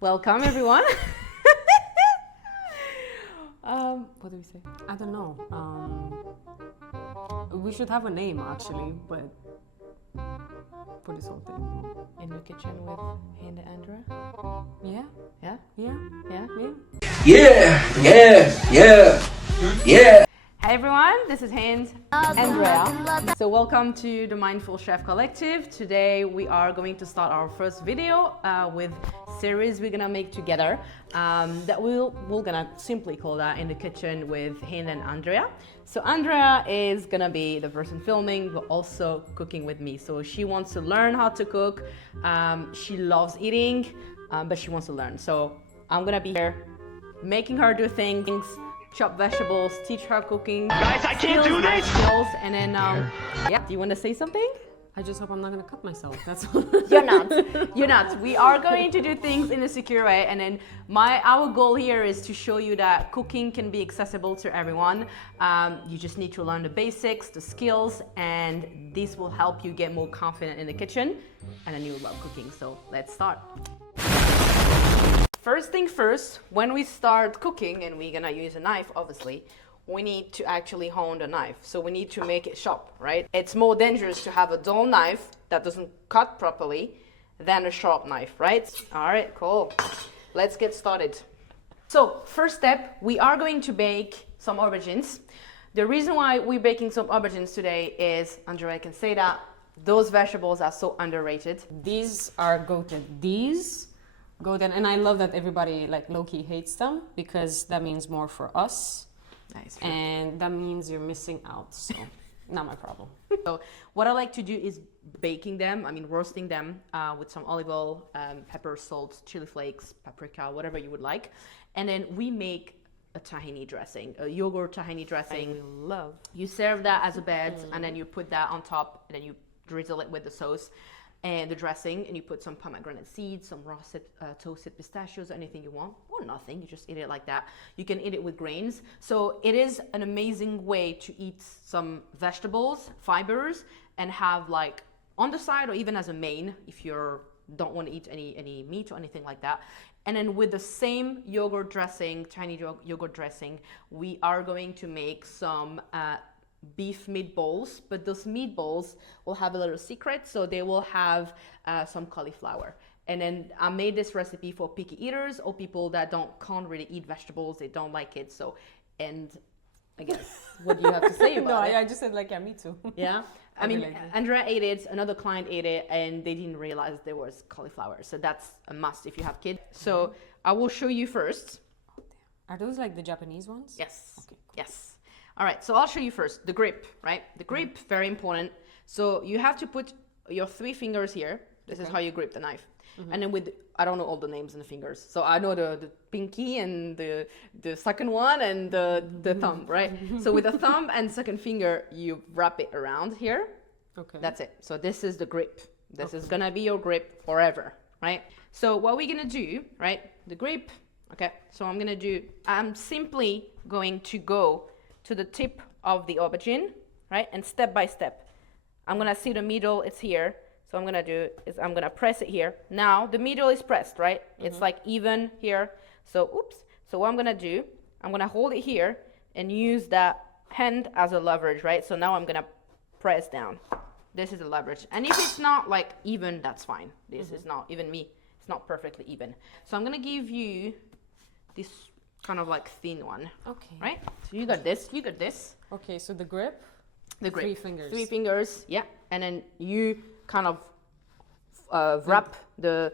Welcome, everyone. What do we say? I don't know. We should have a name actually, but for this whole thing. In the kitchen with Hind and Andreea. Yeah? Yeah? Yeah? Yeah? Yeah? Hey everyone, this is Hind and Andreea. So welcome to the Mindful Chef Collective. Today we are going to start our first video with series we're gonna make together that we're gonna simply call that In the Kitchen with Hind and Andreea. So Andreea is gonna be the person filming but also cooking with me. So she wants to learn how to cook. She loves eating, but she wants to learn. So I'm gonna be here making her do things, chop vegetables, teach her cooking. Guys, I can't do this! Skills, and then, yeah, do you want to say something? I just hope I'm not gonna cut myself, that's all. You're not. We are going to do things in a secure way, and then our goal here is to show you that cooking can be accessible to everyone. You just need to learn the basics, the skills, and this will help you get more confident in the kitchen, and then you will love cooking. So let's start. First thing first, when we start cooking, and we're gonna use a knife, obviously, we need to actually hone the knife. So we need to make it sharp, right? It's more dangerous to have a dull knife that doesn't cut properly than a sharp knife, right? All right, cool. Let's get started. So first step, we are going to bake some aubergines. The reason why we're baking some aubergines today is, Andrea can say that, those vegetables are so underrated. These are goated. These goated, and I love that everybody like low-key hates them because that means more for us. Nice. And that means you're missing out, so not my problem. So what I like to do is roasting them with some olive oil, pepper, salt, chili flakes, paprika, whatever you would like. And then we make a tahini dressing, a yogurt tahini dressing. I love. You serve that as a bed, and then you put that on top, and then you drizzle it with the sauce and the dressing, and you put some pomegranate seeds, some roasted toasted pistachios, anything you want, or nothing, you just eat it like that. You can eat it with grains. So it is an amazing way to eat some vegetables, fibers, and have like on the side, or even as a main if you don't want to eat any meat or anything like that. And then with the same yogurt dressing, tiny yogurt dressing, we are going to make some beef meatballs, but those meatballs will have a little secret. So they will have some cauliflower. And then I made this recipe for picky eaters or people that can't really eat vegetables, they don't like it. So, and I guess what do you have to say about it? No, I just said like, yeah, me too. Yeah, I mean, Andrea ate it, another client ate it, and they didn't realize there was cauliflower. So that's a must if you have kids. So I will show you first. Are those like the Japanese ones? Yes. Okay, cool. Yes. All right, so I'll show you first the grip, right? The grip, very important. So you have to put your 3 fingers here. This is how you grip the knife. And then I don't know all the names in the fingers. So I know the pinky and the second one and the thumb, right? So with the thumb and second finger, you wrap it around here. Okay. That's it. So this is the grip. This is gonna be your grip forever, right? So what we're gonna do, right? The grip, okay. So I'm simply going to go to the tip of the aubergine, right? And step by step. I'm gonna see the middle, it's here. So I'm gonna press it here. Now the middle is pressed, right? It's like even here. So oops. So what I'm gonna do, I'm gonna hold it here and use that hand as a leverage, right? So now I'm gonna press down. This is a leverage. And if it's not like even, that's fine. This is not even me. It's not perfectly even. So I'm gonna give you this kind of like thin one. Okay. Right? So you got this. Okay, so the grip? The grip. 3 fingers. 3 fingers, yeah. And then you kind of wrap the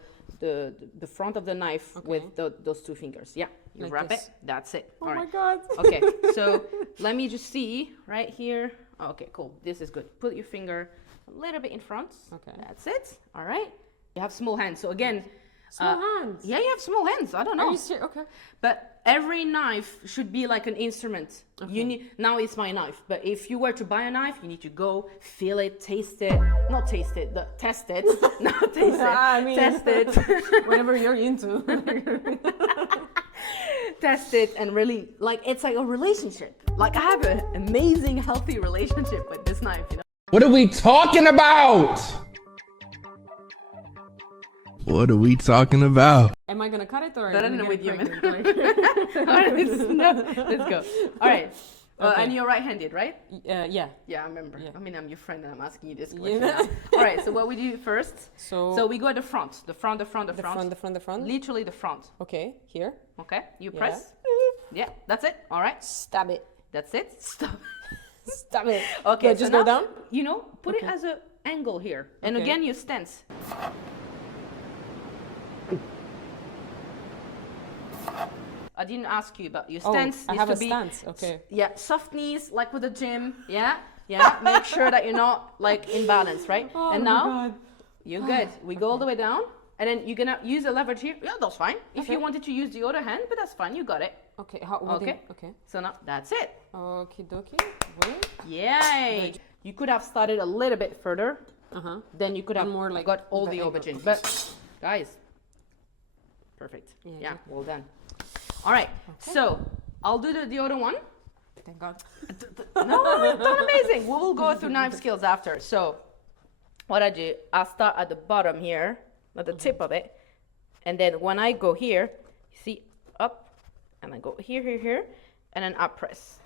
front of the knife with those 2 fingers. Yeah. You like wrap this. it. That's it. Oh my God. Okay. So let me just see right here. Okay, cool. This is good. Put your finger a little bit in front. Okay. That's it. All right. You have small hands. So again, small hands. Yeah, you have small hands. I don't know. Are you serious? Okay. But every knife should be like an instrument. Okay. Now it's my knife, but if you were to buy a knife, you need to go feel it, test it. Not taste it, test it. Not taste it. I mean, test it. Whatever you're into. Test it and really, like, it's like a relationship. Like, I have an amazing, healthy relationship with this knife, you know? What are we talking about? What are we talking about? Am I gonna cut it or? I don't know with you, man. Let's go. All right. Okay. And you're right-handed, right? Yeah. Yeah, I remember. Yeah. I mean, I'm your friend and I'm asking you this question now. All right, so what we do first, so we go at the front. The front. Literally the front. Okay, here. Okay, you press. Yeah, that's it. All right. Stab it. That's it. Stop. Stab it. Okay, But just go down? You know, put it as an angle here. And Okay. again, you stance. I didn't ask you, but your stance I needs have to a be stance. Okay. Yeah, soft knees like with the gym. Yeah. Make sure that you're not like in balance, right? And now you're good. We go all the way down, and then you're gonna use a leverage here. Yeah, that's fine. If you wanted to use the other hand, but that's fine. You got it. Okay. Okay. So now that's it. Okie dokie. Wait. Yay! You could have started a little bit further. Then you could have more like got all the angle. aubergine. But guys, perfect. Yeah, well done. All right. So I'll do the other one. Thank God. No, it's not amazing. We will go through knife skills after. So what I do, I start at the bottom here, at the tip of it. And then when I go here, you see, up, and I go here, and then I press.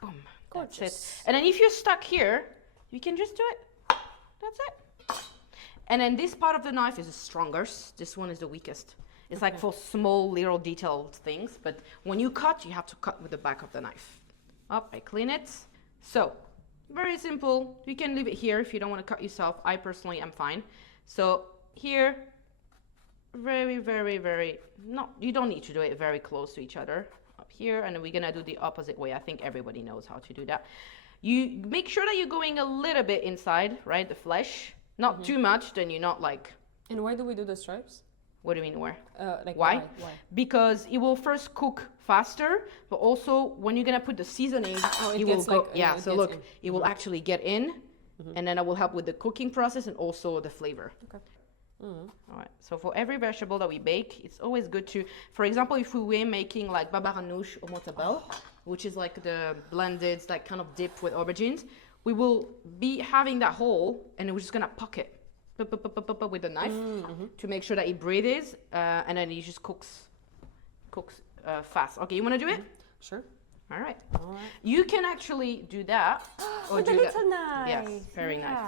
Boom. That's it. And then if you're stuck here, you can just do it. That's it. And then this part of the knife is the strongest. This one is the weakest. It's like for small little detailed things. But when you cut, you have to cut with the back of the knife. Up, I clean it. So, very simple. You can leave it here if you don't want to cut yourself. I personally am fine. So, here, very, very, very, you don't need to do it very close to each other. Up here, and then we're going to do the opposite way. I think everybody knows how to do that. You make sure that you're going a little bit inside, right, the flesh. Not too much, then you're not like... And why do we do the stripes? What do you mean where? Like why? Because it will first cook faster, but also when you're gonna put the seasoning, it will go. So look, it will actually get in, and then it will help with the cooking process and also the flavor. Okay. All right. So for every vegetable that we bake, it's always good to, for example, if we were making like babaranouche or motabel, which is like the blended, like kind of dip with aubergines, we will be having that whole, and we're just gonna pocket. With the knife to make sure that it breathes, and then it just cooks fast. Okay, you want to do it? Sure. All right. You can actually do that. Or With do the that. little knife. Yes, paring knife.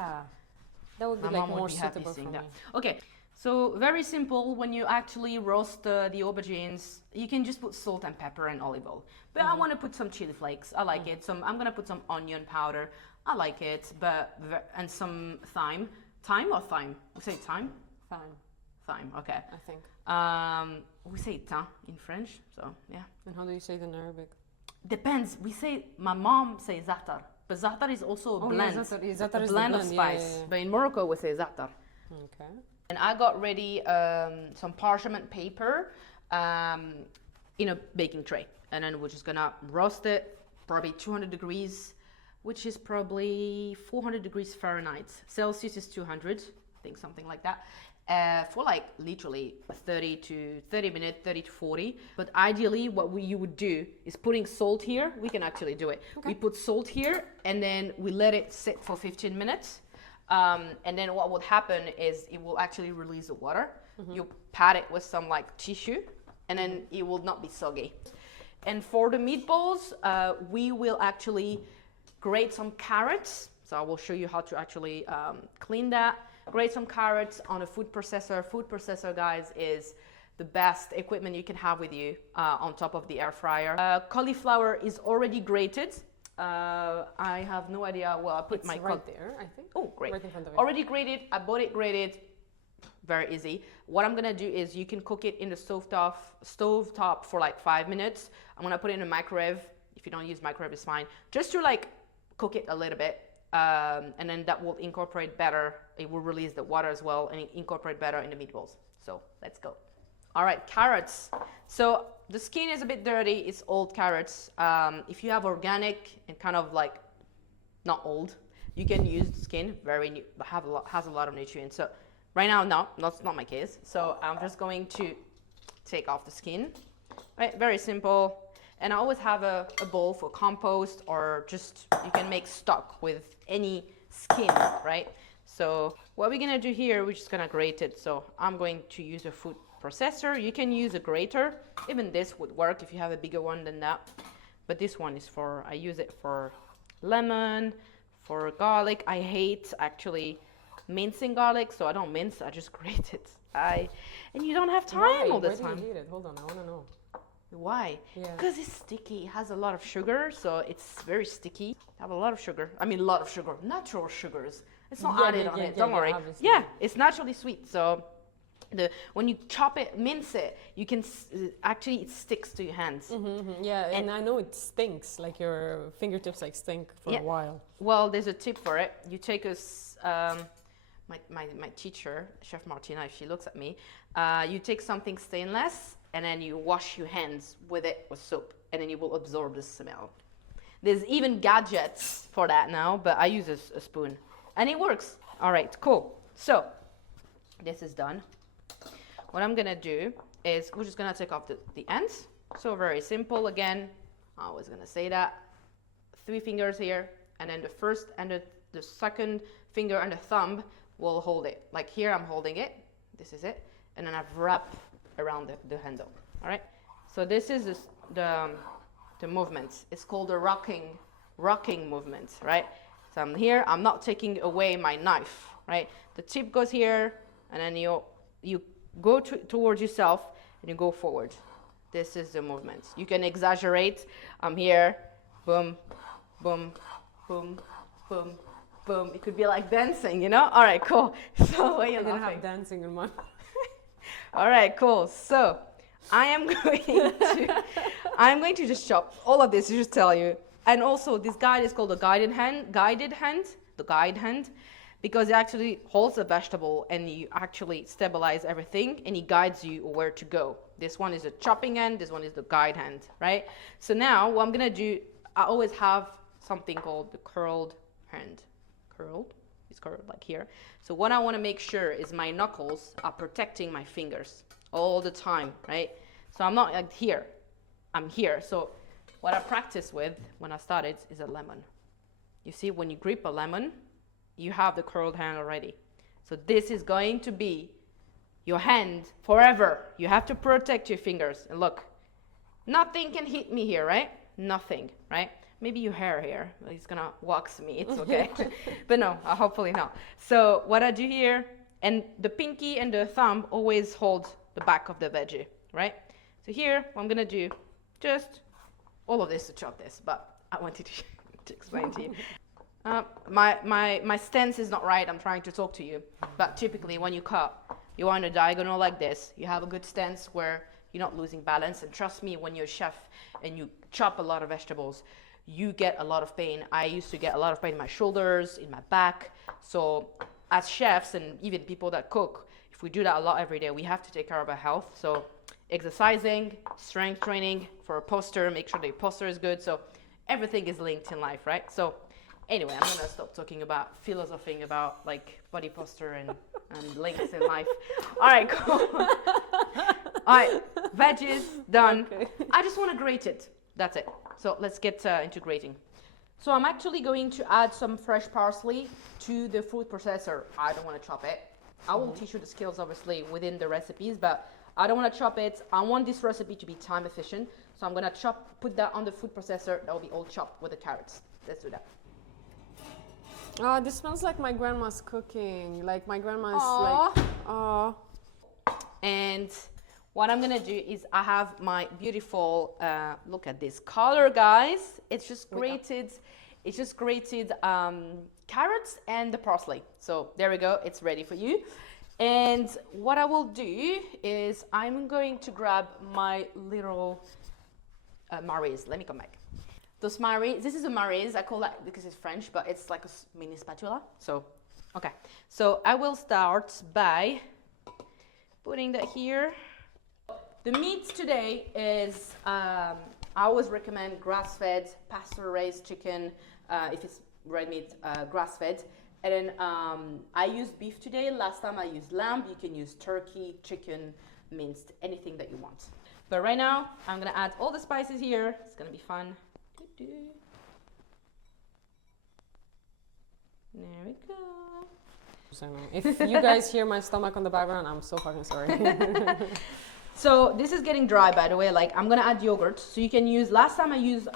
That would be My like mom more would be happy suitable for seeing me. that. Okay, so very simple. When you actually roast the aubergines, you can just put salt and pepper and olive oil. But I want to put some chili flakes. I like it. I'm gonna put some onion powder. I like it, and some thyme. Thyme or thyme? We say thyme? Thyme, okay. I think. We say thym in French, so yeah. And how do you say it in Arabic? Depends. My mom says za'atar, but za'atar is also a blend. Za'atar is blend the of blend, spice. But in Morocco, we say za'atar. Okay. And I got ready some parchment paper in a baking tray. And then we're just gonna roast it, probably 200 degrees, which is probably 400 degrees Fahrenheit. Celsius is 200, I think something like that. For like literally 30 to 40. But ideally what you would do is putting salt here. We can actually do it. Okay. We put salt here and then we let it sit for 15 minutes. And then what would happen is it will actually release the water. You pat it with some like tissue and then it will not be soggy. And for the meatballs, we will actually grate some carrots. So I will show you how to actually clean that. Grate some carrots on a food processor. Food processor, guys, is the best equipment you can have with you on top of the air fryer. Cauliflower is already grated. I have no idea. Well, I put it's my right there, I think. Oh, great. Right in front of it. Already grated. I bought it grated. Very easy. What I'm gonna do is you can cook it in the stovetop for like 5 minutes. I'm gonna put it in a microwave. If you don't use microwave, it's fine. Just to like cook it a little bit. And then that will incorporate better. It will release the water as well and incorporate better in the meatballs. So let's go. All right, carrots. So the skin is a bit dirty. It's old carrots. If you have organic and kind of like not old, you can use the skin. Very new, but has a lot of nutrients. So right now, no, that's not my case. So I'm just going to take off the skin. Right, very simple. And I always have a bowl for compost, or just you can make stock with any skin, right? So what we're gonna do here, we're just gonna grate it. So I'm going to use a food processor. You can use a grater. Even this would work if you have a bigger one than that. But this one is for, I use it for lemon, for garlic. I hate actually mincing garlic, so I don't mince, I just grate it. And you don't have time all the time. Why do you hate it? Hold on, I want to know. Why? Yeah. Because it's sticky. It has a lot of sugar, so it's very sticky. I have a lot of sugar. I mean, a lot of sugar. Natural sugars. It's not added on it. Don't worry. Obviously. Yeah, it's naturally sweet. So when you chop it, mince it, you can actually it sticks to your hands. Yeah, and I know it stinks. Like your fingertips like stink for a while. Well, there's a tip for it. You take my teacher, Chef Martina, if she looks at me, you take something stainless and then you wash your hands with it with soap, and then you will absorb the smell. There's even gadgets for that now, but I use a spoon and it works. All right, cool. So this is done. What I'm gonna do is we're just gonna take off the ends. So very simple again. I was gonna say that. 3 fingers here, and then the first and the second finger and the thumb will hold it. Like here I'm holding it. This is it. And then I've wrapped around the handle. All right. So this is the movement. It's called the rocking movement, right? So I'm here. I'm not taking away my knife, right? The tip goes here, and then you go towards yourself and you go forward. This is the movement. You can exaggerate. I'm here. Boom, boom, boom, boom, boom. It could be like dancing, you know? All right, cool. So I didn't have dancing in my. All right, cool. So I'm going to just chop all of this to just tell you. And also this guide is called the guide hand, because it actually holds the vegetable and you actually stabilize everything and it guides you where to go. This one is a chopping hand, this one is the guide hand, right? So now what I'm gonna do, I always have something called the curled hand. It's curled like here. So what I wanna make sure is my knuckles are protecting my fingers all the time, right? So I'm not like here, I'm here. So what I practiced with when I started is a lemon. You see, when you grip a lemon, you have the curled hand already. So this is going to be your hand forever. You have to protect your fingers. And look, nothing can hit me here, right? Nothing, right? Maybe your hair here, it's gonna wax me, it's okay. But no, hopefully not. So what I do here, and the pinky and the thumb always hold the back of the veggie, right? So here, what I'm gonna do, just all of this to chop this, but I wanted to explain to you. My stance is not right, I'm trying to talk to you. But typically when you cut, you are in a diagonal like this. You have a good stance where you're not losing balance. And trust me, when you're a chef and you chop a lot of vegetables, you get a lot of pain. I used to get a lot of pain in my shoulders, in my back. So as chefs and even people that cook, if we do that a lot every day, we have to take care of our health. So exercising, strength training for a posture, make sure the posture is good. So everything is linked in life, right? So anyway, I'm gonna stop talking about philosophing about like body posture and links in life. All right, cool. All right, veggies done. Okay. I just want to grate it. That's it. So let's get into grating. So I'm actually going to add some fresh parsley to the food processor. I don't want to chop it. I will teach you the skills obviously within the recipes, but I don't want to chop it. I want this recipe to be time efficient. So I'm gonna put that on the food processor. That will be all chopped with the carrots. Let's do that. Oh, this smells like my grandma's cooking. Like my grandma's Aww. like, oh. And what I'm gonna do is I have my beautiful, look at this color, guys. It's just grated, carrots and the parsley. So there we go, it's ready for you. And what I will do is I'm going to grab my little maris. Let me come back. Those maris, this is a maris, I call that because it's French, but it's like a mini spatula. So, okay. So I will start by putting that here. The meat today is, I always recommend grass-fed, pasture-raised chicken, if it's red meat, grass-fed. And then I used beef today. Last time I used lamb. You can use turkey, chicken, minced, anything that you want. But right now, I'm gonna add all the spices here. It's gonna be fun. There we go. If you guys hear my stomach on the background, I'm so fucking sorry. So this is getting dry, by the way. Like, I'm gonna add yogurt. So you can use, last time I used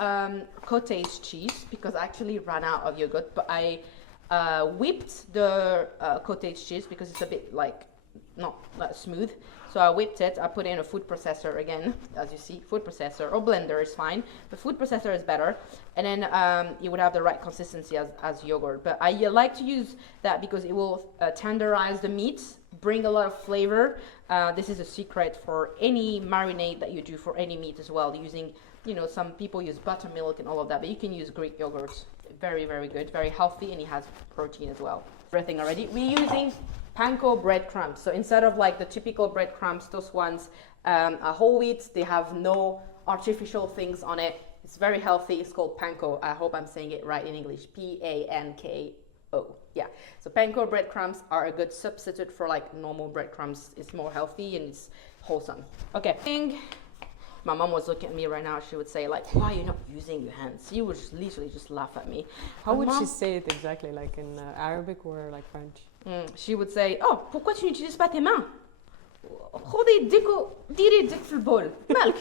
cottage cheese because I actually ran out of yogurt, but I whipped the cottage cheese because it's a bit like not smooth. So I whipped it, I put it in a food processor again, as you see, food processor or blender is fine, but food processor is better. And then you would have the right consistency as yogurt. But I like to use that because it will tenderize the meat, bring a lot of flavor. This is a secret for any marinade that you do for any meat as well, using, you know, some people use buttermilk and all of that, but you can use Greek yogurt. Very, very good, very healthy, and it has protein as well. Everything already. We're using panko breadcrumbs. So instead of like the typical breadcrumbs, those ones are whole wheat. They have no artificial things on it. It's very healthy. It's called panko. I hope I'm saying it right in English. Panko. Yeah. So panko breadcrumbs are a good substitute for like normal breadcrumbs. It's more healthy and it's wholesome. Okay. My mom was looking at me right now. She would say like, why are you not using your hands? She would just literally just laugh at me. How would she say it exactly, like in Arabic or like French? She would say, oh, pourquoi tu n'utilises pas tes mains? خذي ديري يدك في البول مالك.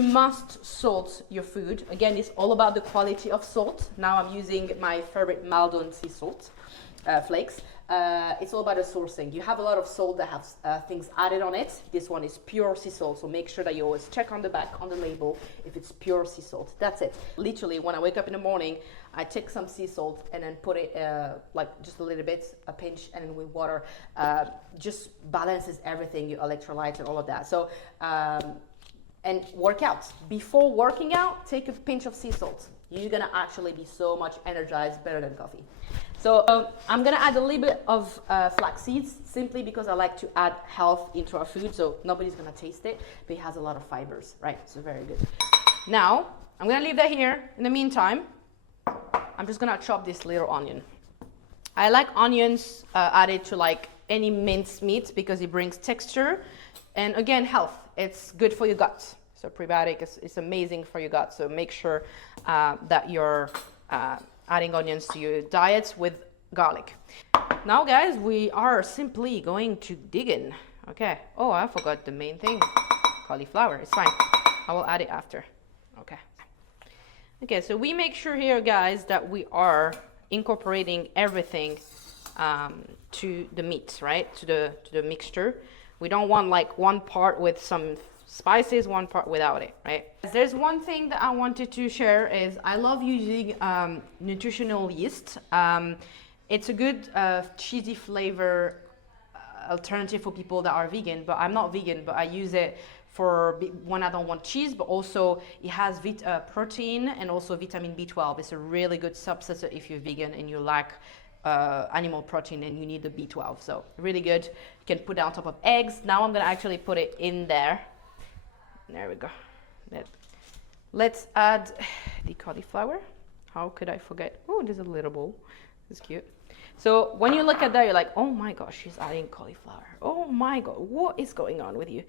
You must salt your food. Again, it's all about the quality of salt. Now I'm using my favorite Maldon sea salt flakes. It's all about the sourcing. You have a lot of salt that have things added on it. This one is pure sea salt, so make sure that you always check on the back, on the label, if it's pure sea salt. That's it. Literally, when I wake up in the morning, I take some sea salt and then put it like just a little bit, a pinch, and then with water, just balances everything, your electrolytes and all of that. So, and work out. Before working out, take a pinch of sea salt. You're gonna actually be so much energized, better than coffee. So I'm gonna add a little bit of flax seeds, simply because I like to add health into our food. So nobody's gonna taste it, but it has a lot of fibers, right? So very good. Now I'm gonna leave that here. In the meantime, I'm just gonna chop this little onion. I like onions added to like any minced meat because it brings texture and again health. It's good for your gut. So prebiotic is amazing for your gut. So make sure that you're adding onions to your diet with garlic. Now guys, we are simply going to dig in. Okay. Oh, I forgot the main thing. Cauliflower. It's fine. I will add it after. Okay. Okay, so we make sure here, guys, that we are incorporating everything to the meat, right? To the mixture. We don't want like one part with some spices, one part without it, right? There's one thing that I wanted to share is I love using nutritional yeast. It's a good cheesy flavor alternative for people that are vegan, but I'm not vegan, but I use it for when I don't want cheese, but also it has protein and also vitamin B12. It's a really good substitute if you're vegan and you lack animal protein and you need the B12. So really good. You can put it on top of eggs. Now I'm gonna actually put it in there. There we go. Let's add the cauliflower. How could I forget? Oh, there's a little bowl. It's cute. So when you look at that, you're like, oh my gosh, she's adding cauliflower. Oh my God, what is going on with you?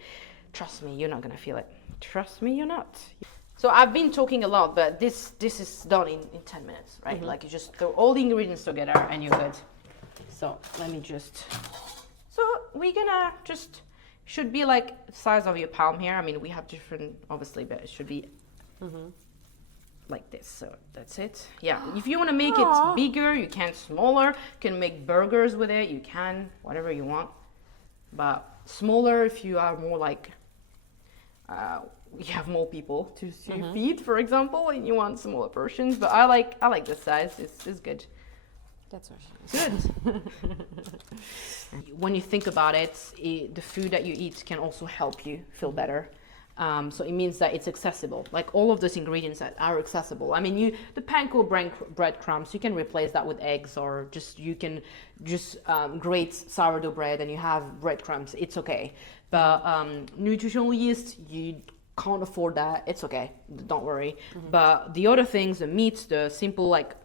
Trust me, you're not gonna feel it. Trust me, you're not. So I've been talking a lot, but this is done in 10 minutes, right? Like you just throw all the ingredients together and you're good. So let me just, so we're gonna just, should be like the size of your palm here. I mean, we have different, obviously, but it should be like this. So that's it. Yeah, if you want to make it bigger, you can. Smaller, you can make burgers with it. You can, whatever you want. But smaller if you are more like, you have more people to feed, for example, and you want smaller portions. But I like this size. It's good. That's good. When you think about it, the food that you eat can also help you feel better. So it means that it's accessible. Like all of those ingredients that are accessible. I mean, the panko breadcrumbs, you can replace that with eggs, or you can grate sourdough bread and you have breadcrumbs. It's okay. But nutritional yeast, you can't afford that. It's okay. Don't worry. But the other things, the meats, the simple like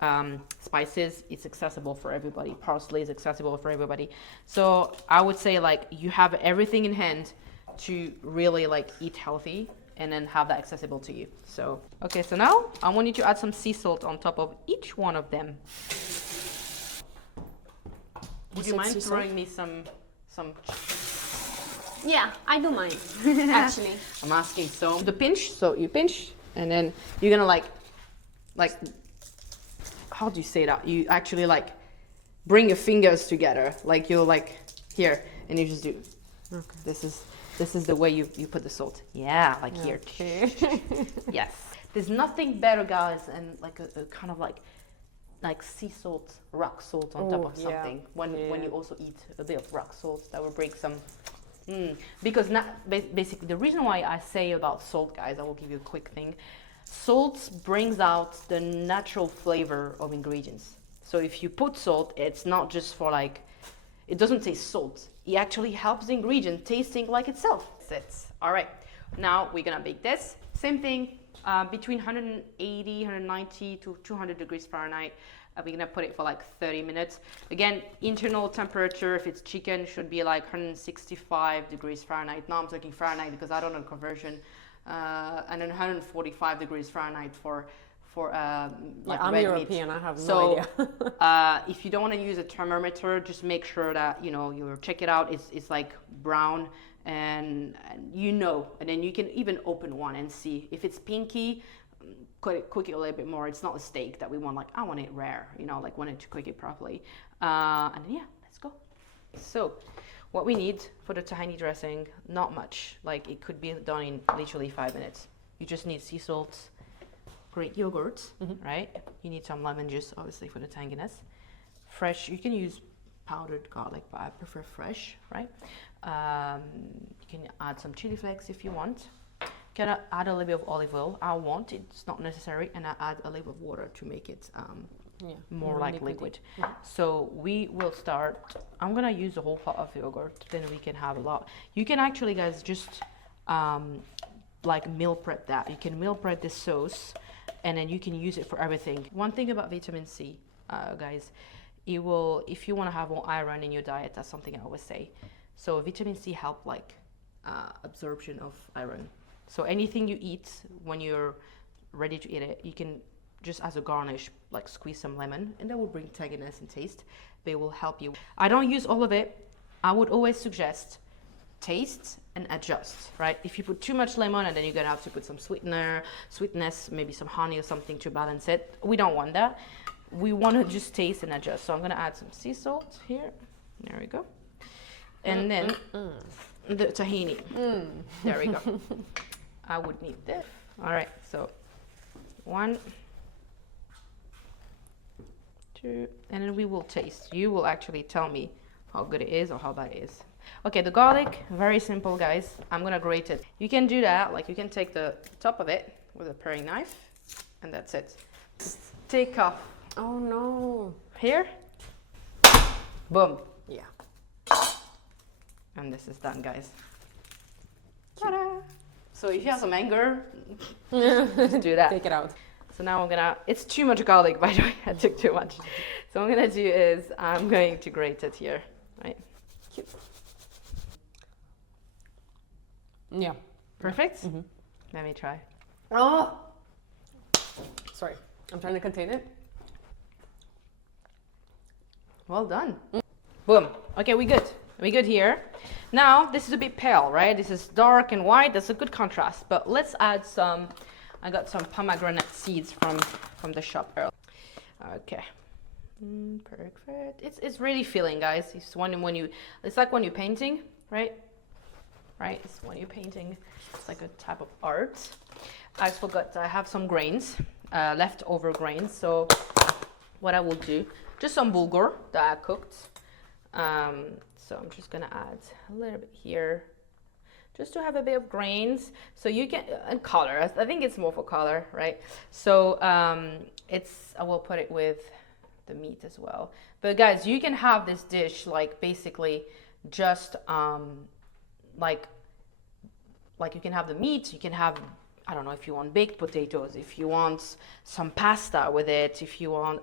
spices, it's accessible for everybody. Parsley is accessible for everybody. So I would say like you have everything in hand to really like eat healthy and then have that accessible to you. So, okay, so now I want you to add some sea salt on top of each one of them. Would you mind throwing me some? Yeah, I do mind. Actually, I'm asking. So the pinch. So you pinch, and then you're gonna like, how do you say that? You actually like bring your fingers together, like you're like here, and you just do. Okay. This is the way you put the salt. Yeah, like here. Yes. There's nothing better, guys, and like a kind of like sea salt, rock salt on top of something. When you also eat a bit of rock salt, that will bring some. Because basically the reason why I say about salt, guys, I will give you a quick thing. Salt brings out the natural flavor of ingredients. So if you put salt, it's not just for like, it doesn't taste salt. It actually helps the ingredient tasting like itself. That's it. All right. Now we're gonna bake this. Same thing. Between 180, 190 to 200 degrees Fahrenheit. We're gonna put it for like 30 minutes. Again, internal temperature, if it's chicken, should be like 165 degrees Fahrenheit. Now I'm talking Fahrenheit because I don't know the conversion. And then 145 degrees Fahrenheit for like I'm red European, meat. I have no idea. If you don't want to use a thermometer, just make sure that you check it out. It's like brown. And then you can even open one and see if it's pinky. Cook it a little bit more. It's not a steak that we want. Like I want it rare, like wanted to cook it properly. And then, yeah, let's go. So, what we need for the tahini dressing, not much. Like it could be done in literally 5 minutes. You just need sea salt, Greek yogurt, right? You need some lemon juice, obviously for the tanginess. Fresh. You can use powdered garlic, but I prefer fresh, right? You can add some chili flakes if you want. You can add a little bit of olive oil. I want it's not necessary, and I add a little bit of water to make it more like liquid. So we will start. I'm gonna use a whole pot of yogurt. Then we can have a lot. You can actually, guys, just like meal prep that. You can meal prep this sauce, and then you can use it for everything. One thing about vitamin C, guys. It will, if you want to have more iron in your diet, that's something I always say. So vitamin C help like absorption of iron. So anything you eat, when you're ready to eat it, you can just as a garnish, like squeeze some lemon, and that will bring tanginess and taste. They will help you. I don't use all of it. I would always suggest taste and adjust, right? If you put too much lemon, and then you're gonna have to put some sweetness, maybe some honey or something to balance it. We don't want that. We want to just taste and adjust. So I'm gonna add some sea salt here. There we go. And then the tahini. There we go. I would need this. All right, so 1, 2, and then we will taste. You will actually tell me how good it is or how bad it is. Okay, the garlic, very simple, guys. I'm gonna grate it. You can do that, like you can take the top of it with a paring knife, and that's it. Take off. Oh no. Here. Boom. Yeah. And this is done, guys. Ta-da! So if you have some anger, just do that. Take it out. So now I'm gonna, it's too much garlic, by the way, I took too much. So what I'm gonna do is, I'm going to grate it here, right? Cute. Yeah. Perfect? Let me try. Oh! Sorry, I'm trying to contain it. Well done. Boom. Okay, we good. We good here. Now, this is a bit pale, right? This is dark and white. That's a good contrast. But let's add some, I got some pomegranate seeds from the shop earlier. Okay. Perfect. It's really filling, guys. It's when you, it's like when you're painting, right? Right? It's when you're painting. It's like a type of art. I forgot I have some grains, leftover grains. So what I will do, just some bulgur that I cooked. So I'm just gonna add a little bit here, just to have a bit of grains. So you can, and color, I think it's more for color, right? So I will put it with the meat as well. But guys, you can have this dish like basically just like you can have the meat, you can have, I don't know, if you want baked potatoes, if you want some pasta with it, if you want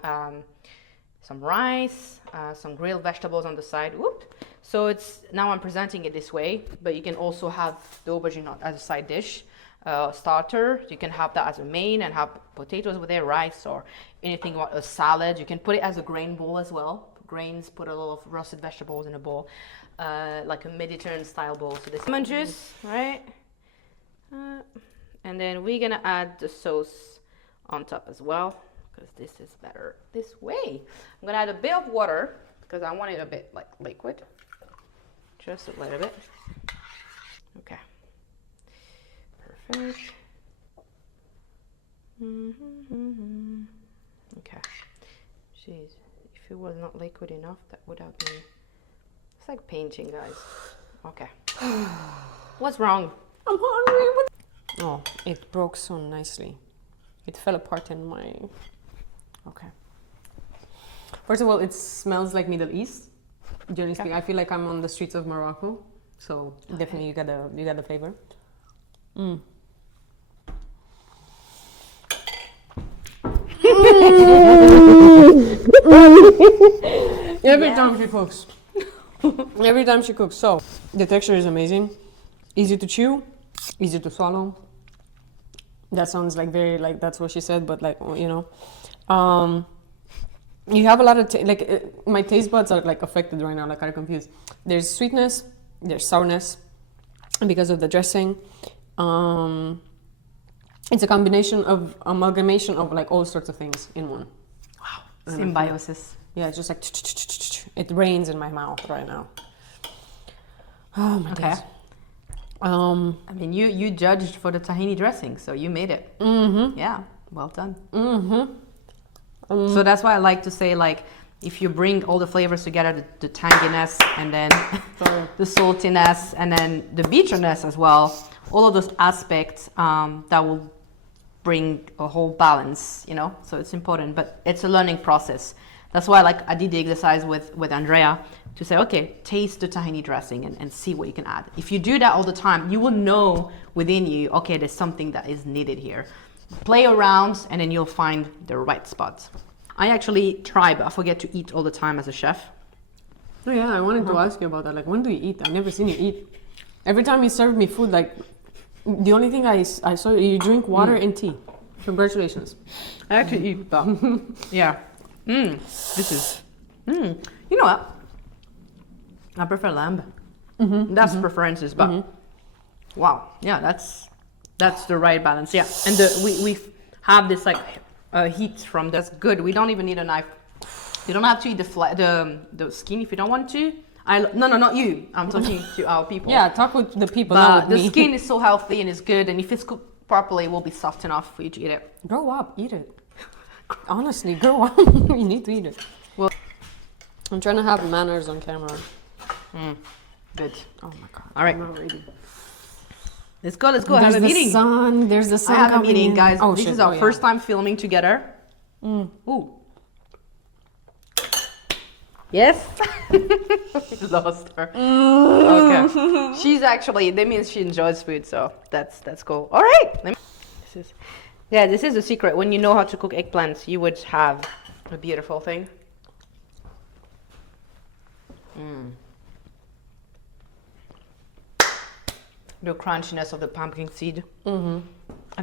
some rice, some grilled vegetables on the side. Whoop. So it's, now I'm presenting it this way, but you can also have the aubergine as a side dish, starter. You can have that as a main and have potatoes with it, rice or anything, a salad. You can put it as a grain bowl as well. grains, put a lot of roasted vegetables in a bowl, like a Mediterranean style bowl. So this lemon juice, right? And then we're gonna add the sauce on top as well, because this is better this way. I'm gonna add a bit of water because I want it a bit like liquid, just a little bit. Okay, perfect. Okay, jeez, if it was not liquid enough, that would have been, it's like painting, guys. Okay. What's wrong? I'm hungry. Oh, it broke so nicely. It fell apart in my... Okay. First of all, it smells like Middle East. Generally speaking, I feel like I'm on the streets of Morocco. So definitely you got the flavor. Every time she cooks. Every time she cooks. So the texture is amazing. Easy to chew, easy to swallow. That sounds like very like that's what she said, but like, you know, you have a lot of my taste buds are like affected right now, like I'm confused. There's sweetness, there's sourness, because of the dressing. It's a combination of amalgamation of like all sorts of things in one. Wow, symbiosis. Yeah, it's just like it rains in my mouth right now. Oh my days. I mean, you judged for the tahini dressing, so you made it. Yeah, well done. So that's why I like to say, like, if you bring all the flavors together, the tanginess and then the saltiness and then the bitterness as well, all of those aspects that will bring a whole balance, you know. So it's important, but it's a learning process. That's why, like, I did the exercise with Andrea to say, okay, taste the tahini dressing and see what you can add. If you do that all the time, you will know within you, okay, there's something that is needed here. Play around and then you'll find the right spots. I actually try, but I forget to eat all the time as a chef. Oh yeah, I wanted to ask you about that. Like, when do you eat? I've never seen you eat. Every time you serve me food, like, the only thing I saw you drink water and tea. Congratulations. I actually eat, but yeah. This is, you know what? I prefer lamb. That's preferences, but wow, yeah, that's the right balance. Yeah, and we have this like heat from that's good. We don't even need a knife. You don't have to eat the skin if you don't want to. No, not you. I'm talking to our people. Yeah, talk with the people. But not with the me. skin is so healthy and it's good, and if it's cooked properly, it will be soft enough for you to eat it. Grow up, eat it. Honestly, grow up. You need to eat it. Well, I'm trying to have manners on camera. Good. Oh my god. All right. I'm not ready. Let's go. There's I have a the meeting. sun. There's the sun. I have a coming meeting, in. guys. Oh, This shit. is our yeah. first time filming together. Ooh. Yes. Lost her. Okay. She's actually. That means she enjoys food, so that's cool. All right. This is the secret. When you know how to cook eggplants, you would have a beautiful thing. The crunchiness of the pumpkin seed. I'm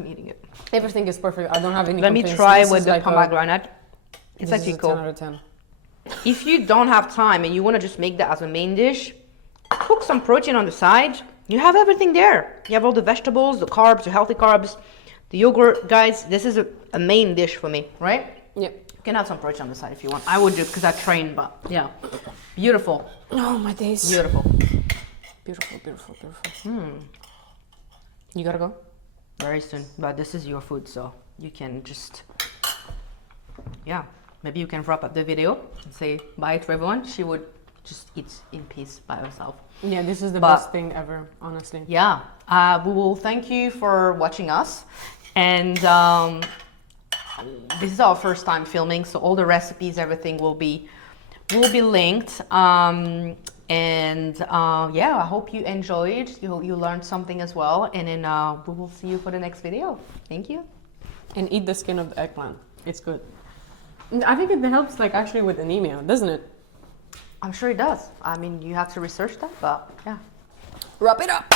eating it. Everything is perfect. I don't have any Let me complaints. try This with is the like pomegranate. It's This actually is a cool. 10 out of 10. If you don't have time and you want to just make that as a main dish, cook some protein on the side. You have everything there. You have all the vegetables, the carbs, the healthy carbs, the yogurt. Guys, this is a main dish for me, right? Yep. You can have some protein on the side if you want. I would do because I train, but yeah. Beautiful. Oh my days. Beautiful. Beautiful, beautiful, beautiful. You gotta go? Very soon. But this is your food, so you can just, yeah. Maybe you can wrap up the video and say bye to everyone. She would just eat in peace by herself. Yeah, this is the best thing ever, honestly. Yeah. We will thank you for watching us. And this is our first time filming, so all the recipes, everything will be linked. Yeah, I hope you enjoyed. You learned something as well. And then we will see you for the next video. Thank you. And eat the skin of the eggplant. It's good. I think it helps, like, actually with anemia, doesn't it? I'm sure it does. I mean, you have to research that, but yeah. Wrap it up.